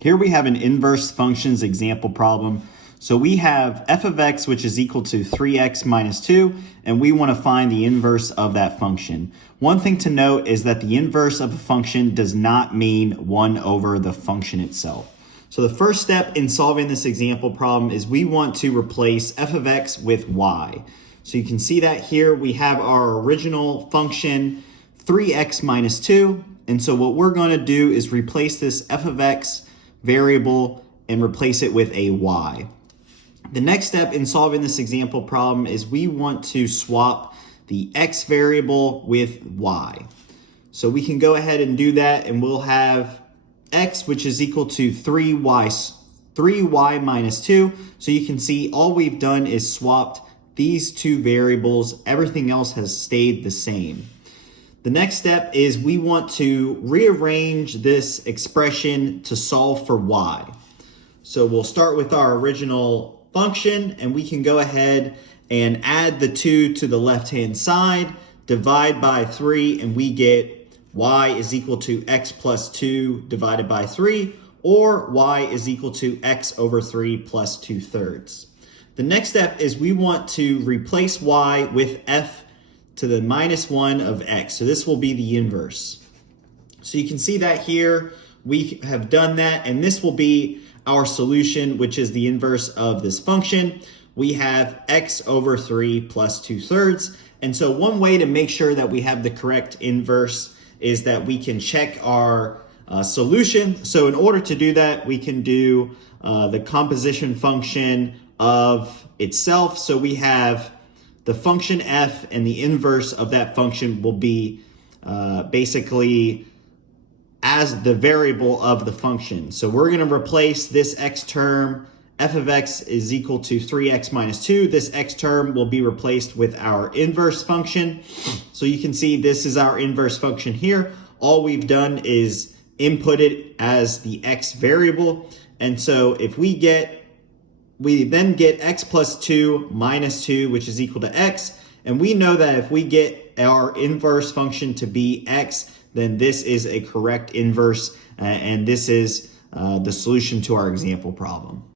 Here we have an inverse functions example problem. So we have f of x, which is equal to 3x minus 2, and we want to find the inverse of that function. One thing to note is that the inverse of a function does not mean 1 over the function itself. So the first step in solving this example problem is we want to replace f of x with y. So you can see that here we have our original function 3x minus 2, and so what we're going to do is replace this f of x variable and replace it with a y. The next step in solving this example problem is we want to swap the x variable with y. So we can go ahead and do that, and we'll have x, which is equal to 3y minus 2. So you can see all we've done is swapped these two variables. Everything else has stayed the same. The next step is we want to rearrange this expression to solve for y. So we'll start with our original function, and we can go ahead and add the 2 to the left-hand side, divide by 3, and we get y is equal to x plus 2 divided by 3, or y is equal to x over 3 plus 2/3. The next step is we want to replace y with f to the minus 1 of x. So this will be the inverse. So you can see that here we have done that, and this will be our solution, which is the inverse of this function. We have x over 3 plus 2/3. And so one way to make sure that we have the correct inverse is that we can check our solution. So in order to do that, we can do the composition function of itself. So we have the function f, and the inverse of that function will be basically as the variable of the function. So we're going to replace this x term. F of x is equal to 3x minus 2. This x term will be replaced with our inverse function. So you can see this is our inverse function here. All we've done is input it as the x variable. And so if we then get x plus 2 minus 2, which is equal to x. And we know that if we get our inverse function to be x, then this is a correct inverse, and this is the solution to our example problem.